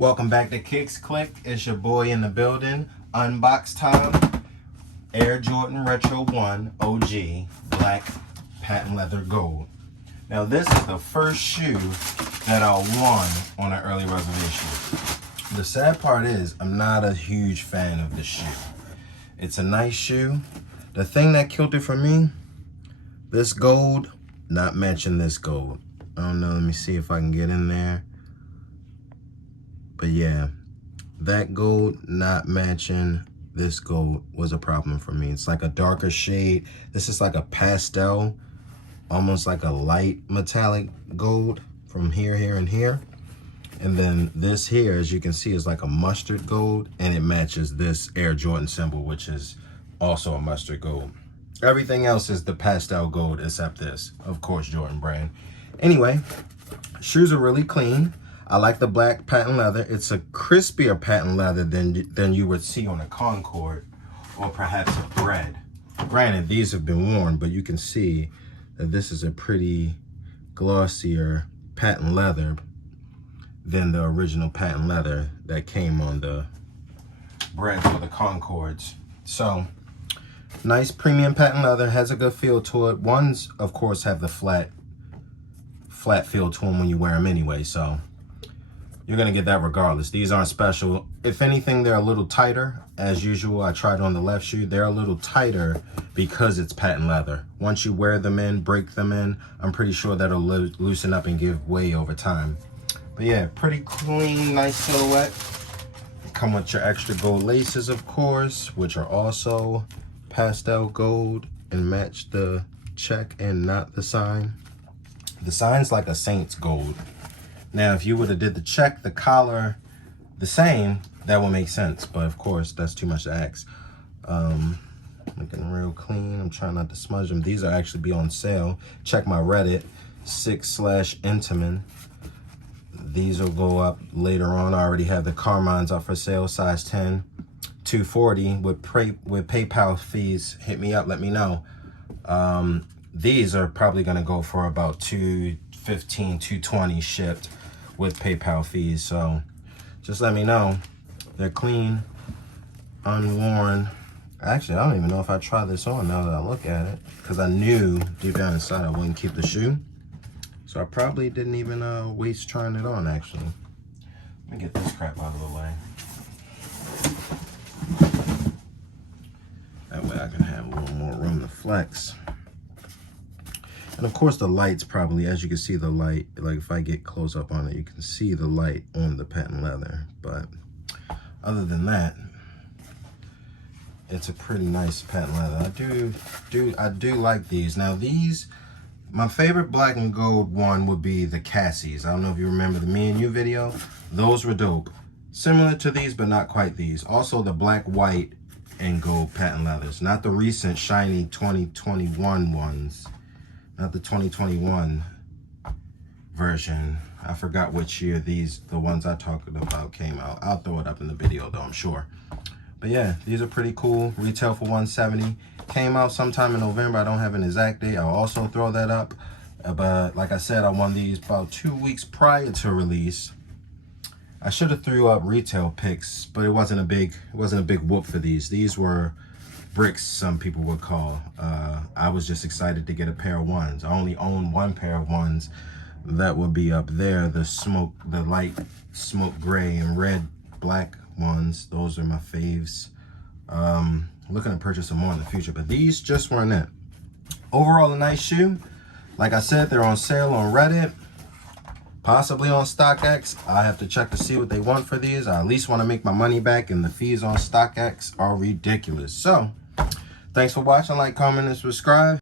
Welcome back to Kicks Click. It's your boy in the building. Unbox time. Air Jordan Retro 1 OG black patent leather gold. Now this is the first shoe that I won on an early reservation. The sad part is I'm not a huge fan of the shoe. It's a nice shoe. The thing that killed it for me, this gold, not matching this gold. I don't know, let me see if I can get in there. But yeah, that gold not matching this gold was a problem for me. It's like a darker shade. This is like a pastel, almost like a light metallic gold from here, here, and here. And then this here, as you can see, is like a mustard gold, and it matches this Air Jordan symbol, which is also a mustard gold. Everything else is the pastel gold except this, of course, Jordan brand. Anyway, shoes are really clean. I like the black patent leather. It's a crispier patent leather than you would see on a Concord or perhaps a Bread. Granted, these have been worn, but you can see that this is a pretty glossier patent leather than the original patent leather that came on the Breads or the Concords. So, nice premium patent leather, has a good feel to it. Ones, of course, have the flat feel to them when you wear them anyway, so you're gonna get that regardless. These aren't special. If anything, they're a little tighter. As usual, I tried on the left shoe. They're a little tighter because it's patent leather. Once you wear them in, break them in, I'm pretty sure that'll loosen up and give way over time. But yeah, pretty clean, nice silhouette. Come with your extra gold laces, of course, which are also pastel gold and match the check and not the sign. The sign's like a Saints gold. Now, if you would have did the check, the collar, the same, that would make sense. But of course, that's too much to ask. Looking real clean. I'm trying not to smudge them. These will actually be on sale. Check my Reddit, 6/Intamin. These will go up later on. I already have the Carmines up for sale, size 10, $240 with PayPal fees. Hit me up, let me know. These are probably gonna go for about $215, $220 shipped with PayPal fees. So just let me know. They're clean, unworn. Actually, I don't even know if I try this on now that I look at it, because I knew deep down inside I wouldn't keep the shoe. So I probably didn't even waste trying it on, actually. Let me get this crap out of the way. That way I can have a little more room to flex. And of course the light's probably, as you can see the light, like if I get close up on it, you can see the light on the patent leather. But other than that, it's a pretty nice patent leather. I do like these. Now these, my favorite black and gold one would be the Cassies. I don't know if you remember the Me and You video. Those were dope. Similar to these, but not quite these. Also the black, white, and gold patent leathers. Not the recent shiny 2021 ones. Not the 2021 version. I forgot which year the ones I talked about came out. I'll throw it up in the video though, I'm sure. But yeah, these are pretty cool. Retail for $170. Came out sometime in November. I don't have an exact date. I'll also throw that up. But like I said, I won these about 2 weeks prior to release. I should have threw up retail pics, but it wasn't a big whoop for these. These were bricks, some people would call. I was just excited to get a pair of ones. I only own one pair of ones. That would be up there, the light smoke gray and red black ones. Those are my faves. Looking to purchase some more in the future, but these just weren't it. Overall, a nice shoe. Like I said, they're on sale on Reddit, possibly on StockX. I have to check to see what they want for these. I at least want to make my money back, and the fees on StockX are ridiculous. So thanks for watching. Like, comment, and subscribe.